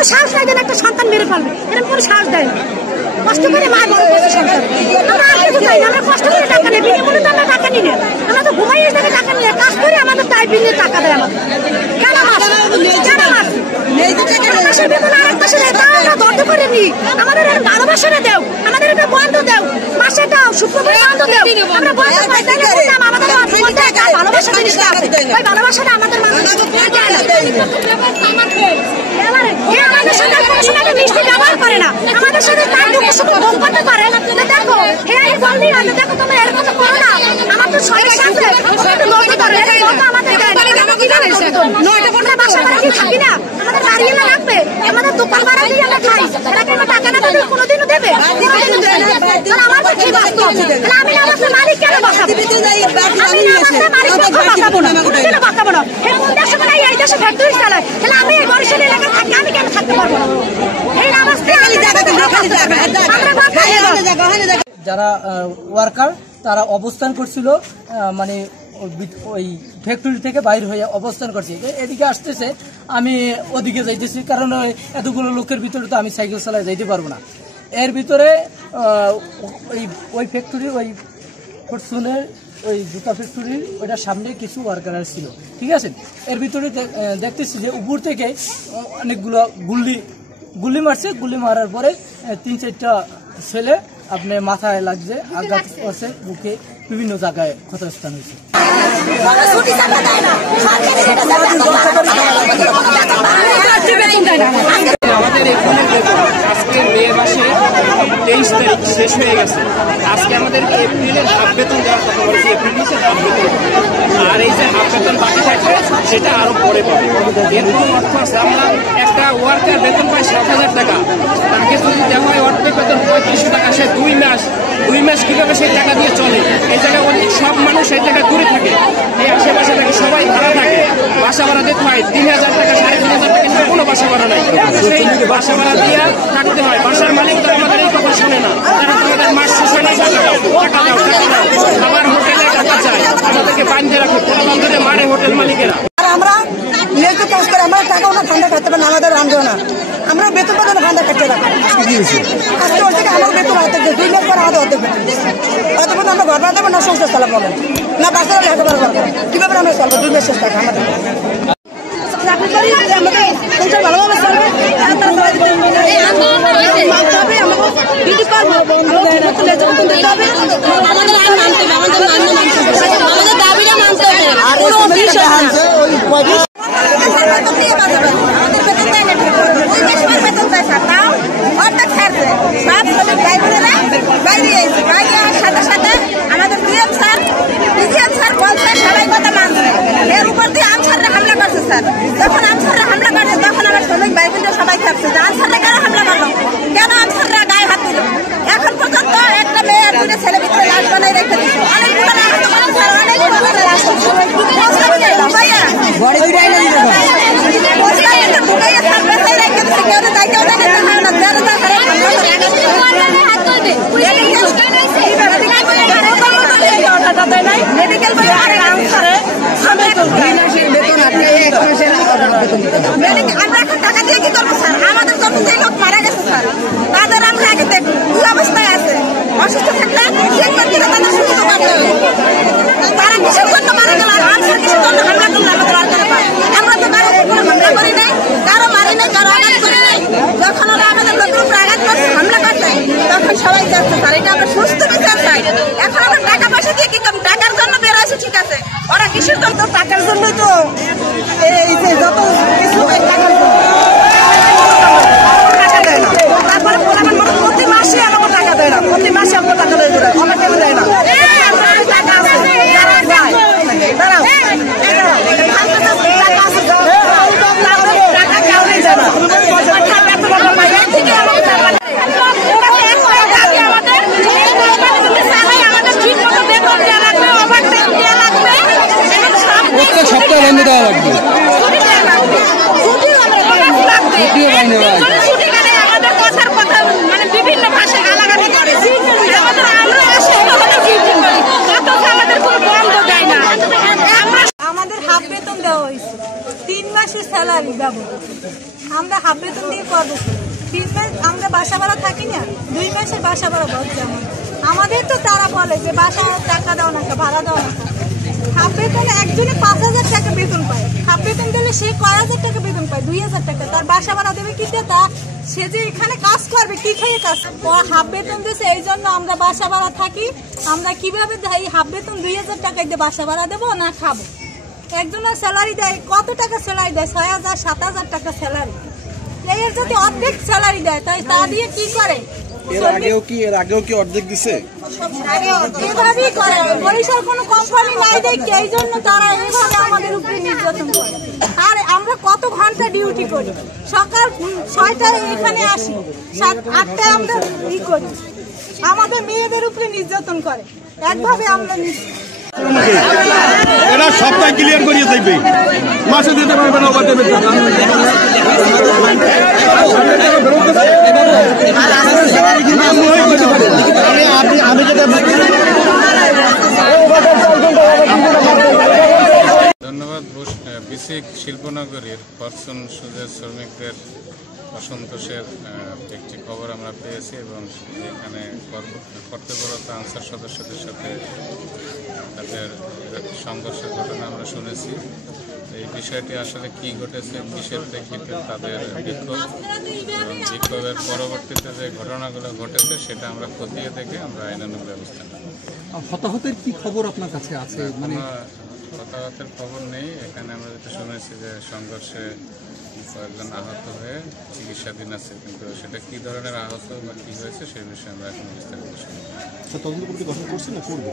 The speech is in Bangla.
কোনো সাহস নাই দেন একটা সন্তান মেরে ফেলবে, এরকম কোনো সাহস দেয় না। কষ্ট করে মা বড় করছে সংসার, আমরা আর কিছু চাই না, আমরা কষ্ট করে টাকা নেই, বিনিমূল্যে তো আমরা টাকা নিই না, আমরা তো ঘুমাই হিসেবে টাকা নিয়ে কাজ করে আমাদের তাই বিনিয়ে টাকা দেয় আমাদের। কেন মাস কেন মাস মাসের বেতন আরেক মাসে দেয়, তা আমরা ধরতে করে নিই। আমাদের ভালোবাসাটা দেও, আমাদের একটা বন্ধ দেও, মাসে দাও, শুক্রবার বন্ধ দেও, আমরা বন্ধ পাই তাই না, আমাদের ভালোবাসা জিনিসটা আছে, ওই ভালোবাসাটা আমাদের মানুষ দেয় না। আমাদের সাথে কোনো সময় মিষ্টি ব্যবহার করে না, আমাদের সাথে তার দুঃখ সুখ ভোগ করতে পারে। দেখো হ্যাঁ বললি আছে, দেখো তুমি এর কথা করো না, আমার তো সমস্যা আছে, একটু লড়তে পারো, আমাদের বাসা বাড়ি থাকি না, আমাদের বাড়ি এনে রাখবে, আমাদের দোকান ভাড়া দিয়ে আমরা খাই, এরা কেন টাকা না দেবে, কোনোদিনও দেবে? আমার তো ঠিক বাস্তব, আমি না বাসা মালিক কেন বাঁচাবো? আমি না বাসা মালিক বাঁচাবো না, কোনোদিনও বাঁচাবো না। এই কোন দেশে মানে এই দেশে ফ্যাক্টরি চালায়, তাহলে আমি এই বরিশাল এলাকায় থাকি, আমি কেন থাকতে পারবো না? এই নামাজটা যারা ওয়ার্কার তারা অবস্থান করছিল, মানে ওই ফ্যাক্টরি থেকে বাইর হয়ে অবস্থান করছে, এদিকে আসতেছে, আমি ওদিকে যাইতেছি, কারণ এতগুলো লোকের ভিতরে তো আমি সাইকেল চালায় যাইতে পারবো না। এর ভিতরে ওই ফ্যাক্টরি, ওই ফরচুনের ওই জুতা ফ্যাক্টরির ওইটার সামনে কিছু ওয়ার্কার ছিল, ঠিক আছে। এর ভিতরে দেখতেছি যে উপর থেকে অনেকগুলো গুল্লি মারছে, গুল্লি মারার পরে 3-4টা ছেলে আপনি মাথায় লাগছে, আঘাত করছে, বুকে বিভিন্ন জায়গায় ক্ষতস্থান হয়েছে। আমাদের এখানে আজকে মে মাসে 23 তারিখ শেষ হয়ে গেছে, আজকে আমাদের এপ্রিলের হাফ বেতন দেওয়ার কথা বলেছে, এপ্রিল মাসের হাফ বেতন, আর এই যে হাফ বেতন বাকি থাকবে সেটা আরো পরে পাবে। এরকম অর্থ আছে, আমরা একটা ওয়ার্কার বেতন পাই 7,000 টাকা, তাকে যদি দেওয়া হয় অর্ধেক বেতন 3500 টাকা, সে 2 মাস কিভাবে সেই টাকা দিয়ে চলে? এই জায়গায় অনেক সব মানুষ এই জায়গায় দূরে থাকে, এই আশেপাশে থাকে, সবাই ভাড়া থাকে, বাসা ভাড়া দিতে হয় 3,000 টাকা, 3,500 টাকা, কিন্তু কোনো বাসা ভাড়া নাই, সেই বাসা ভাড়া দিয়ে থাকতে হয়। বাসার মালিক তো আমাদের এই কথা শোনে না, তারা আমাদের মাস শেষে নেই, টাকা দাও, আবার হোটেলে টাকা চায়, আমাদেরকে বাঁধতে রাখে, প্রধানমন্ত্রী মারে হোটেল মালিকেরা। আমরা লেগে কাজ করে আমরা টাকা ওনা ঠান্ডা খাইতে পারি না, আমাদের রান্ধবে না, আমরা বেতন পাবো না, ঠান্ডা খাইতে রাখবো। আজকে ওর থেকে আমার বেতন অর্ধেক 2 মাস পরে আমাদের অর্ধেক বেতন, আমরা ঘর বাঁধাবো না, সংসার চালাবো না, বাচ্চারা লেখাপড়া করবো, কিভাবে আমরা চলবো? 2 মাস শেষ টাকা আমাদের সংসার ভালোভাবে চলবে, মানতে হবে, আমাকে বিক্রি করবো, আমাদের দাবিটা মানতে হবে। সাথে সাথে আমাদের ডিএম স্যার বলছে সবাই কথা মানছে, এর উপর দিয়ে আনসাররা হামলা করছে। স্যার যখন আনসাররা হামলা করছে তখন আমার শ্রমিক ভাই বোনরা সবাই থাকছে যে আনসাররা কেন হামলা করলো, কেন আনসাররা গায়ে হাত দিল? এখন পর্যন্ত একটা মেয়ে আর 2টা ছেলে ভিতরে লাশ বানাই রেখে দিচ্ছে, অনেকগুলো লাশ আমরা এখন টাকা দিয়ে কি করবো? স্যার আমাদের জন্য যে লোক মারা গেছে স্যার তাদের আমরা আগে দেখবো কি অবস্থায় আছে, অসুস্থ থাকলে তাদের সুস্থ করতে হবে। তারা কিসের জন্য মারা গেল, আনসার কিসের জন্য হামলা করলো? আমরা তো কারো কোনো হামলা করি নাই, কারো মারি নাই, কারো আঘাত করি নাই। যখন ওরা আমাদের লোকের উপর আঘাত করছে, হামলা করছে, তখন সবাই যাচ্ছে। স্যার এটা আমরা সুস্থ বিচার চাই। এখন আমরা টাকা পয়সা দিয়ে কি করবো? টাকার জন্য বের হয়েছে, ঠিক আছে, ওরা কিসের জন্য? টাকার জন্যই তো এই যে যত কিছু টাকার জন্য টাকা দেয় না, তারপরে প্রতি মাসে আমাকে টাকা দেয় না, প্রতি মাসে আমাকে টাকা দেয় না, অনেকে দেয় না। টাকা আছে টাকা কেউ নেই যায় না, প্রত্যেক সপ্তাহে বন্ধ দেওয়া লাগবে, আমাদের কথার কথা মানে বিভিন্ন ভাষায় গালাগালি করে, আমাদের কোনো বন্ধ দেয় না। আমাদের হাফ বেতন দেওয়া হয়েছে, 3 মাসের স্যালারি। স্যালারি দেবো, আমরা হাফ বেতন দিয়ে করবো। 3 মাস আমরা বাসা ভাড়া থাকি না, 2 মাসের বাসা ভাড়া বলছে আমাদের। তো তারা বলে যে বাসা টাকা দাও না, ভাড়া দাও না। হাফ বেতনে একজনে 5,000 টাকা বেতন পায়, হাফ বেতন দিলে সে কয় হাজার টাকা বেতন পায়, 2,000 টাকা। তার বাসা ভাড়া দেবে কি তা? সে যে এখানে কাজ করবে কি খেয়ে কাজ? হাফ বেতন দিয়েছে, এই জন্য আমরা বাসা ভাড়া থাকি। আমরা কিভাবে এই হাফ বেতন 2,000 টাকা দিয়ে বাসা ভাড়া দেবো না খাবো? একজনের স্যালারি দেয় কত টাকা? স্যালারি দেয় 6,000 7,000 টাকা স্যালারি। এর যদি অর্ধেক স্যালারি দেয় তাই তা দিয়ে কি করে? এর আগেও কি অর্ধেক দিছে? এভাবেই করে। বরিশাল কোনো কোম্পানি নাই দেখে এই জন্য তারা এইভাবে আমাদের উপরে নির্যাতন করে। আর আমরা কত ঘন্টা ডিউটি করি, সকাল 6টায় এখানে আসি, 7-8টায় আমরা করি। আমাদের মেয়েদের উপরে নির্যাতন করে একভাবে। আমরা এটা সবটাই ক্লিয়ার করিয়ে দেখবে, মাসে দিতে পারবে না, ওভার দেবে। ধন্যবাদ। বিসিক শিল্পনগরীর ফরচুন সুজের শ্রমিকদের অসন্তোষের একটি খবর আমরা পেয়েছি এবং এখানে কর্তব্যরত আনসার সদস্যদের সাথে তাদের সংঘর্ষের ঘটনা আমরা শুনেছি। এই বিষয়টি আসলে কি ঘটেছে, কিসের প্রেক্ষিতে তাদের বিক্ষোভ এবং বিক্ষোভের পরবর্তীতে যে ঘটনাগুলো ঘটেছে সেটা আমরা খতিয়ে দেখে আমরা আইনানুগ ব্যবস্থা নেব। হতাহতের কি খবর আপনার কাছে আছে? মানে হতাহতের খবর নেই। এখানে আমরা যেটা শুনেছি যে সংঘর্ষে কয়েকজন আহত হয়ে চিকিৎসাধীন আছে, কিন্তু সেটা কি ধরনের আহত বা কি হয়েছে সেই বিষয়ে আমরা এখন বিস্তারিত শুনি। তদন্ত করতে গঠন করছে না করবো?